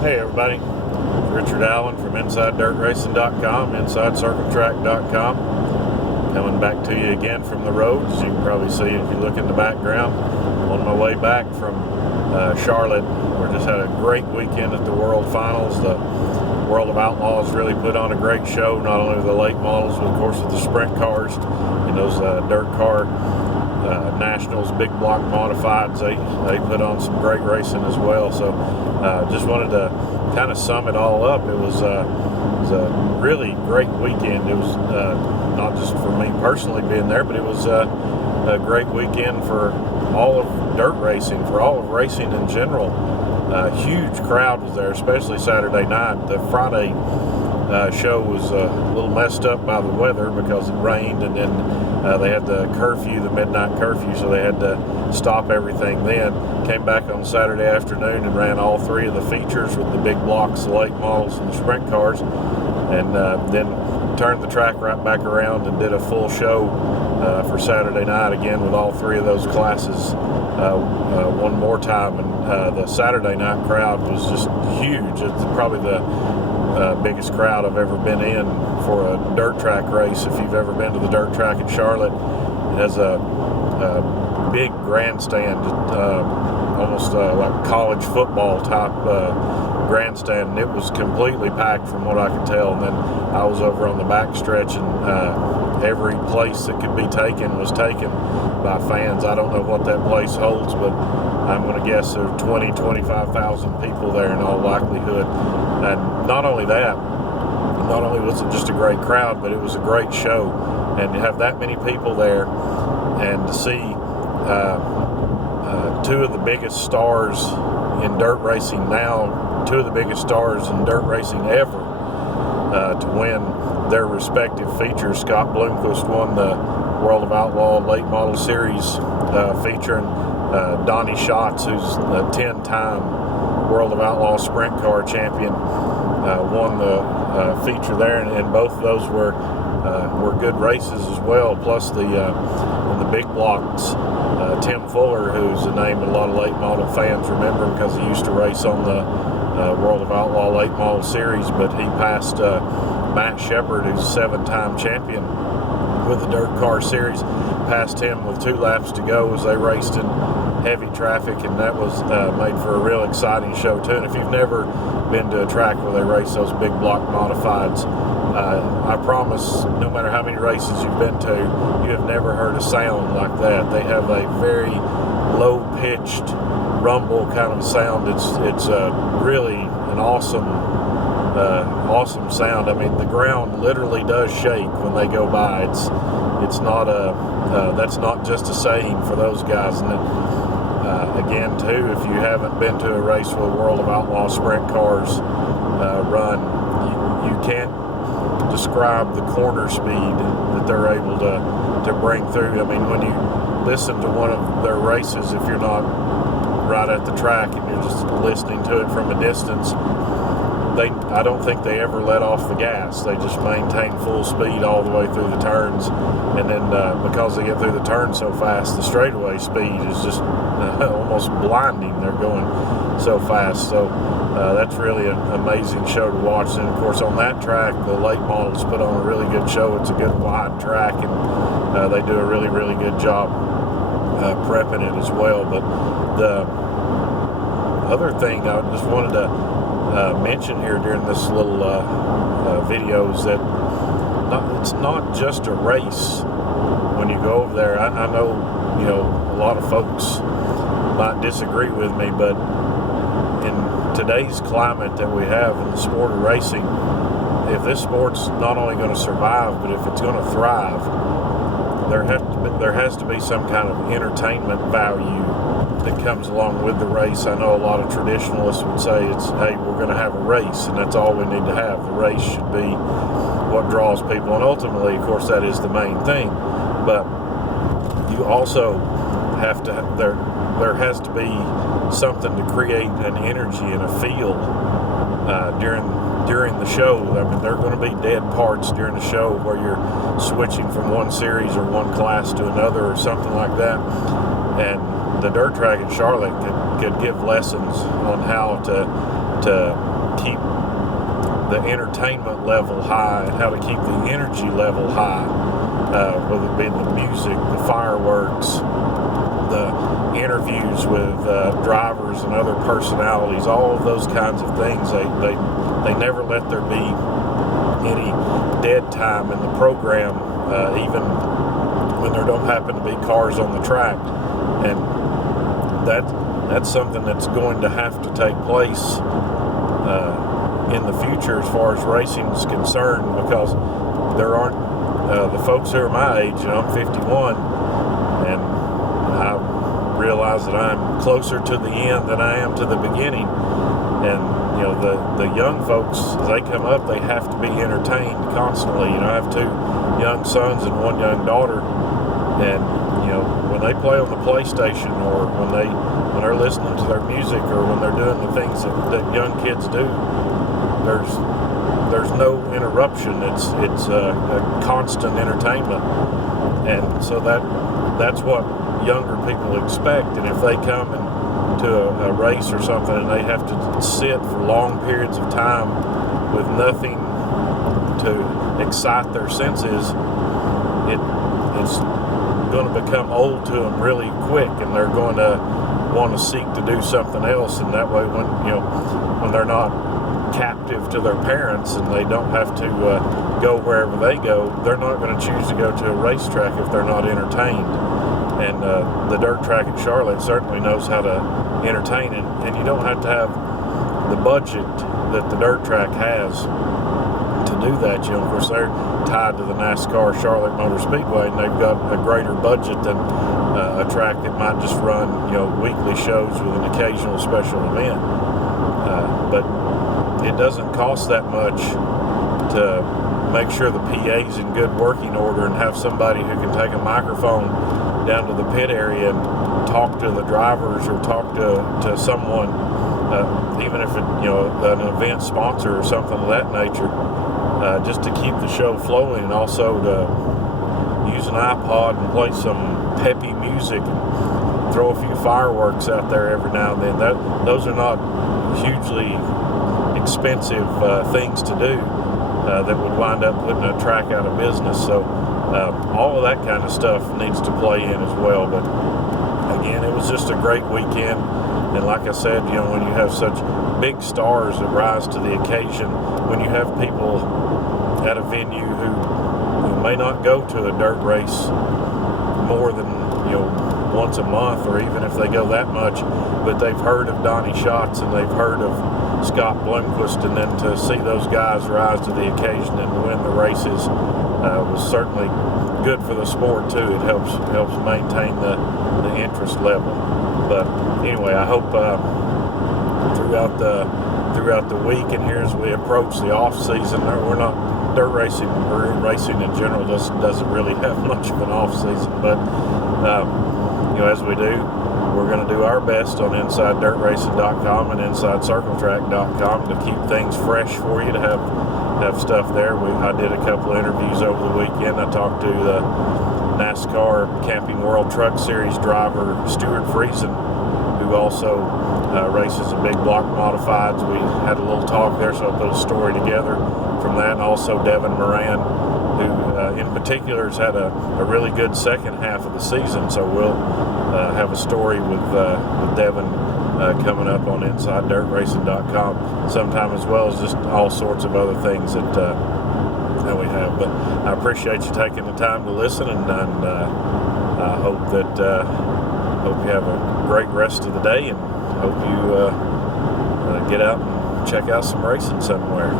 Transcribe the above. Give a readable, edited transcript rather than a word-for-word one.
Hey everybody, Richard Allen from InsideDirtRacing.com, InsideCircleTrack.com, coming back to you again from the road. As you can probably see if you look in the background, on my way back from Charlotte. We just had a great weekend at the World Finals. The World of Outlaws really put on a great show, not only with the late models, but of course with the sprint cars and those dirt car nationals, big block modifieds. They put on some great racing as well. So just wanted to kind of sum it all up. It was a really great weekend. It was not just for me personally being there, but it was a great weekend for all of dirt racing, for all of racing in general. A huge crowd was there, especially Saturday night. The Friday show was a little messed up by the weather because it rained, and then they had the curfew, the midnight curfew, so they had to stop everything then. Came back on Saturday afternoon and ran all three of the features with the big blocks, the late models, and the sprint cars, and then turned the track right back around and did a full show for Saturday night again with all three of those classes one more time. And the Saturday night crowd was just huge. It's probably the biggest crowd I've ever been in for a dirt track race. If you've ever been to the dirt track in Charlotte, it has a big grandstand, almost like college football type grandstand, and it was completely packed from what I could tell. And then I was over on the back stretch, and every place that could be taken was taken by fans. I don't know what that place holds, but I'm going to guess there are 25,000 people there in all likelihood. And not only that, not only was it just a great crowd, but it was a great show. And to have that many people there and to see two of the biggest stars in dirt racing now, two of the biggest stars in dirt racing ever, to win their respective features. Scott Bloomquist won the World of Outlaw Late Model Series feature, and Donnie Schatz, who's a 10-time World of Outlaw sprint car champion, won the feature there, and both of those were good races as well. Plus in the big blocks, Tim Fuller, who's a name a lot of late model fans remember because he used to race on the World of Outlaw Late Model Series, but he passed Matt Shepard, who's a 7-time champion with the dirt car series, passed him with 2 laps to go as they raced in heavy traffic, and that was made for a real exciting show too. And if you've never been to a track where they race those big block modifieds, I promise, no matter how many races you've been to, you have never heard a sound like that. They have a very low-pitched rumble kind of sound. It's really an awesome sound. I mean, the ground literally does shake when they go by. It's not that's not just a saying for those guys. And again, too, if you haven't been to a race where the World of Outlaw sprint cars run, you can't describe the corner speed that they're able to bring through. I mean, when you listen to one of their races, if you're not right at the track and you're just listening to it from a distance, I don't think they ever let off the gas. They just maintain full speed all the way through the turns, and then because they get through the turns so fast, the straightaway speed is just almost blinding. They're going so fast. So that's really an amazing show to watch. And of course, on that track, the late models put on a really good show. It's a good wide track, and they do a really, really good job prepping it as well. But the other thing I just wanted to mention here during this little video is that it's not just a race when you go over there. I know, a lot of folks might disagree with me, but in today's climate that we have in the sport of racing, if this sport's not only going to survive, but if it's going to thrive, there has to be some kind of entertainment value that comes along with the race. I know a lot of traditionalists would say hey, we're going to have a race, and that's all we need to have. The race should be what draws people, and ultimately, of course, that is the main thing. But you also have to there has to be something to create an energy and a feel during the show. I mean, there are going to be dead parts during the show where you're switching from one series or one class to another or something like that. And the dirt track in Charlotte could give lessons on how to keep the entertainment level high and how to keep the energy level high, whether it be the music, the fireworks, the interviews with drivers and other personalities, all of those kinds of things. They never let there be any dead time in the program, even when there don't happen to be cars on the track. And that's something that's going to have to take place in the future as far as racing is concerned, because there aren't the folks who are my age. I'm 51, and I realize that I'm closer to the end than I am to the beginning. And the young folks, as they come up, they have to be entertained constantly. I have 2 young sons and 1 young daughter, and when they play on the PlayStation, or when they're listening to their music, or when they're doing the things that young kids do, there's no interruption. It's a constant entertainment, and so that's what younger people expect. And if they come to a race or something and they have to sit for long periods of time with nothing to excite their senses, it's going to become old to them really quick, and they're going to want to seek to do something else. And that way, when they're not captive to their parents and they don't have to go wherever they go, they're not going to choose to go to a racetrack if they're not entertained. And the dirt track at Charlotte certainly knows how to entertain it, and you don't have to have the budget that the dirt track has to do that. Of course, they're tied to the NASCAR Charlotte Motor Speedway, and they've got a greater budget than a track that might just run weekly shows with an occasional special event. But it doesn't cost that much to make sure the PA's in good working order and have somebody who can take a microphone down to the pit area and talk to the drivers, or talk to someone, even if an event sponsor or something of that nature, just to keep the show flowing, and also to use an iPod and play some peppy music and throw a few fireworks out there every now and then. Those are not hugely expensive things to do that would wind up putting a track out of business. So all of that kind of stuff needs to play in as well. But again, it was just a great weekend, and like I said, when you have such big stars that rise to the occasion, when you have people at a venue who may not go to a dirt race more than once a month, or even if they go that much, but they've heard of Donnie Schatz and they've heard of Scott Bloomquist, and then to see those guys rise to the occasion and to win the races was certainly good for the sport too. It helps maintain the interest level. But anyway, I hope throughout the week, and here as we approach the off season, we're not dirt racing, or racing in general doesn't really have much of an off season, but as we do, we're going to do our best on InsideDirtRacing.com and InsideCircleTrack.com to keep things fresh for you, to have stuff there. I did a couple of interviews over the weekend. I talked to the NASCAR Camping World Truck Series driver Stuart Friesen, who also races a big block modifieds. We had a little talk there, so I put a story together from that. And also Devin Moran, who in particular has had a really good second half of the season. So we'll have a story with Devin coming up on InsideDirtRacing.com sometime, as well as just all sorts of other things that we have. But I appreciate you taking the time to listen, and I hope you have a great rest of the day, and hope you get out and check out some racing somewhere.